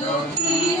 দক্ষিণ